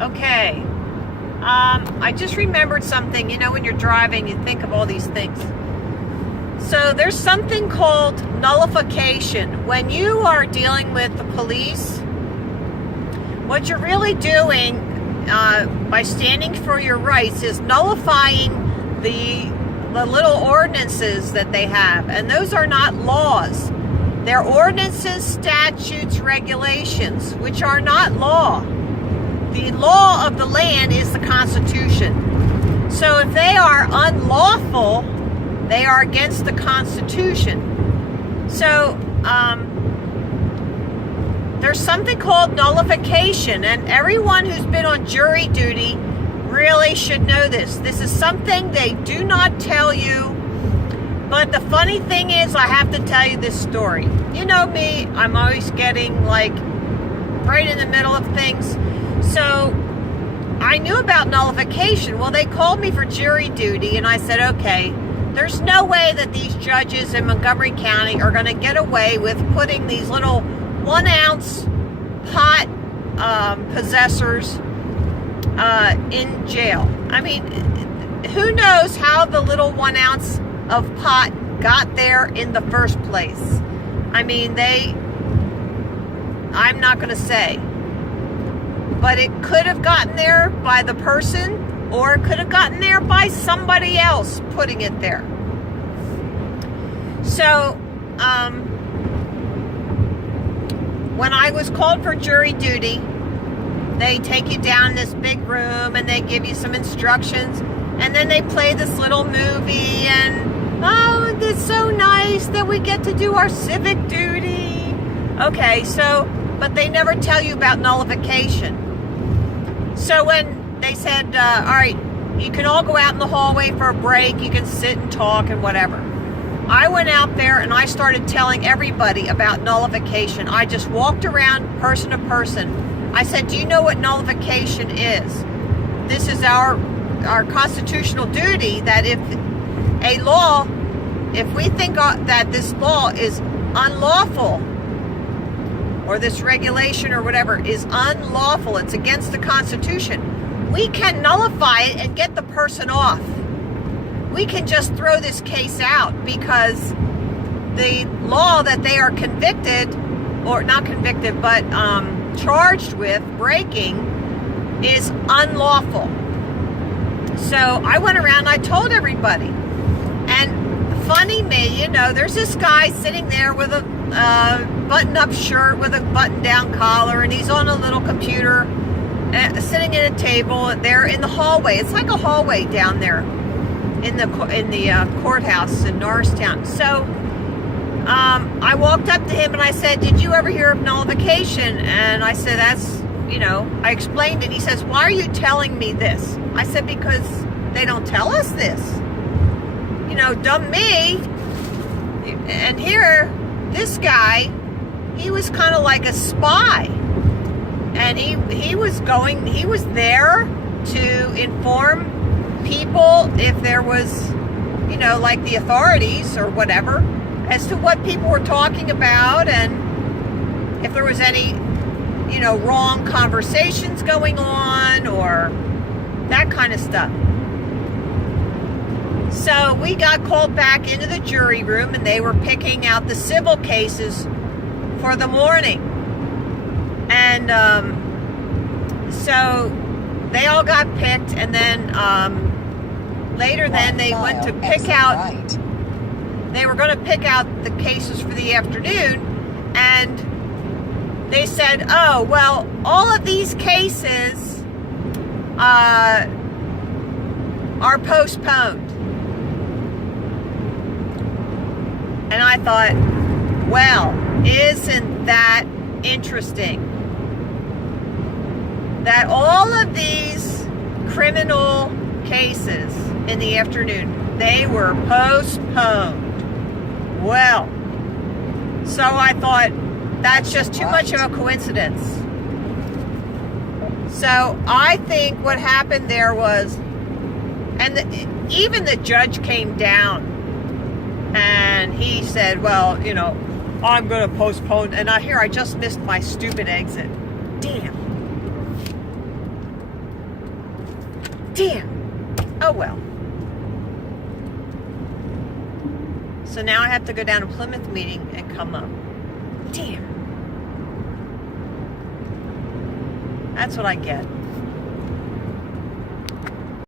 Okay. I just remembered something. You know, when you're driving, you think of all these things. So there's something called nullification. When you are dealing with the police, what you're really doing by standing for your rights is nullifying the little ordinances that they have. And those are not laws. They're ordinances, statutes, regulations, which are not law. The law of the land is the Constitution. So if they are unlawful, they are against the Constitution. So there's something called nullification, and everyone who's been on jury duty really should know this. This is something they do not tell you. But the funny thing is, I have to tell you this story. You know me, I'm always getting like right in the middle of things. So I knew about nullification. Well, they called me for jury duty, and I said, okay, there's no way that these judges in Montgomery County are going to get away with putting these little 1 ounce pot possessors in jail. I mean, who knows how the little 1 ounce of pot got there in the first place? I mean, I'm not going to say. But it could have gotten there by the person, or it could have gotten there by somebody else putting it there. So, when I was called for jury duty, they take you down in this big room and they give you some instructions, and then they play this little movie, and oh, it's so nice that we get to do our civic duty. Okay, so, but they never tell you about nullification. So when they said, all right, you can all go out in the hallway for a break, you can sit and talk and whatever. I went out there and I started telling everybody about nullification. I just walked around person to person. I said, do you know what nullification is? This is our constitutional duty, that if we think that this law is unlawful, or this regulation or whatever is unlawful, it's against the Constitution, we can nullify it and get the person off. We can just throw this case out because the law that they are convicted, or not convicted, but charged with breaking is unlawful. So I went around and I told everybody. And funny me, you know, there's this guy sitting there with a button-up shirt with a button-down collar, and he's on a little computer, sitting at a table there in the hallway. It's like a hallway down there in the courthouse in Norristown. So I walked up to him and I said, did you ever hear of nullification? And I said, that's, you know, I explained it. He says, why are you telling me this? I said, because they don't tell us this. You know, dumb me. And here, this guy, he was kind of like a spy. And he was there to inform people if there was, you know, like the authorities or whatever, as to what people were talking about, and if there was any, you know, wrong conversations going on or that kind of stuff. So we got called back into the jury room, and they were picking out the civil cases for the morning. And so they all got picked, and then later then they went to pick out, they were going to pick out the cases for the afternoon, and they said, oh, well, all of these cases are postponed. And I thought, well, isn't that interesting? That all of these criminal cases in the afternoon, they were postponed. Well, so I thought, that's just too much of a coincidence. So I think what happened there was, and even the judge came down and he said, well, you know, I'm going to postpone. And I just missed my stupid exit. Damn. Damn. Oh well. So now I have to go down to Plymouth meeting and come up. Damn. That's what I get.